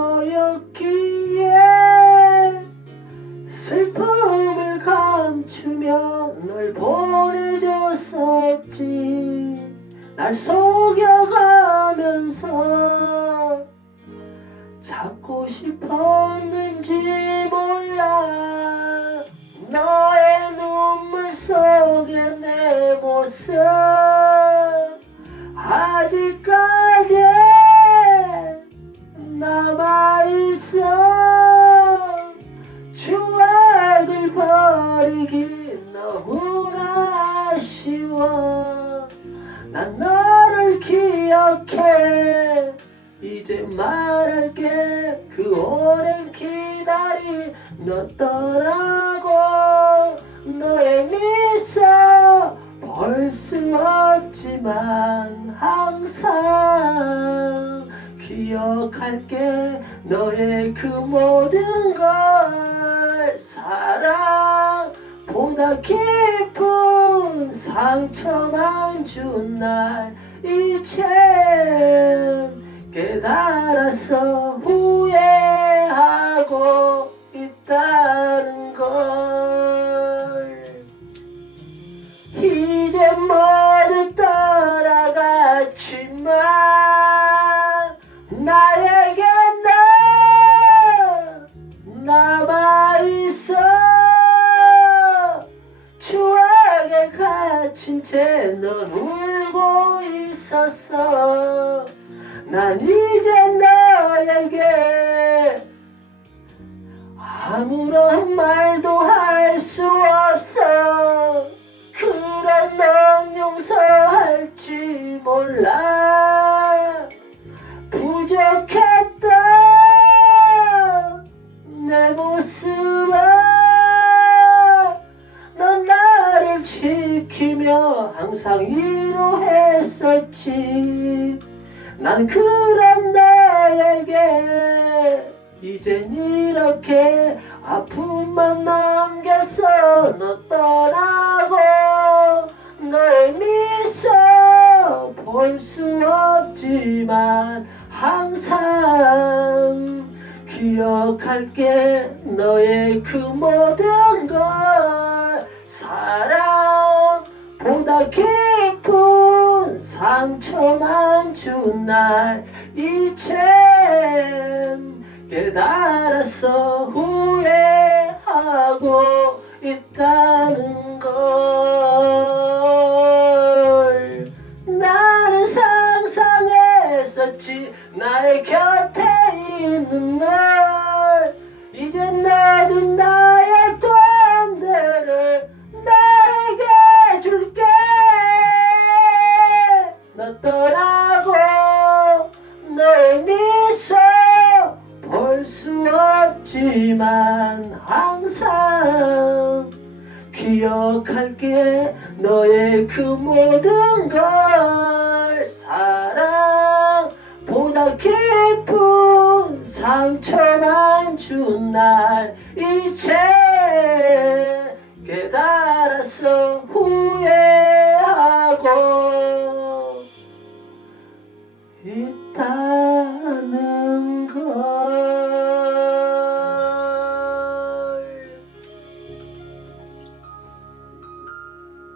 너였기에 슬픔을 감추며 널 보내줬었지. 날 속여가면서 찾고 싶었는지 몰라. 너의 눈물 속에 내 모습 아직까지 기억해. 이제 말할게. 그 오랜 기다림 너 떠나고 너의 미소 볼수 없지만 항상 기억할게. 너의 그 모든 걸 사랑보다 깊은 상처만 준 날 이제 깨달았어 후회하고 있다는 걸. 이제 모두 떠나갔지만 나에게 너 남아있어. 추억에 갇힌 채 넌 울고 있었어. 난 이제 너에게 아무런 말도 할 수 없어. 그런 넌 용서할지 몰라 항상 위로했었지. 난 그런 나에게 이젠 이렇게 아픔만 남겼어 너 떠나고 너의 미소 볼 수 없지만 항상 기억할게. 너의 그 모든 상처만 준날 이젠 깨달았어 후회하고 있다는 걸. 나는 상상했었지 나의 곁에 있는 널 이제 나도 나 없지만 항상 기억할게. 너의 그 모든 걸 사랑보다 깊은 상처만 준 날 이제 깨달았어. 후회하고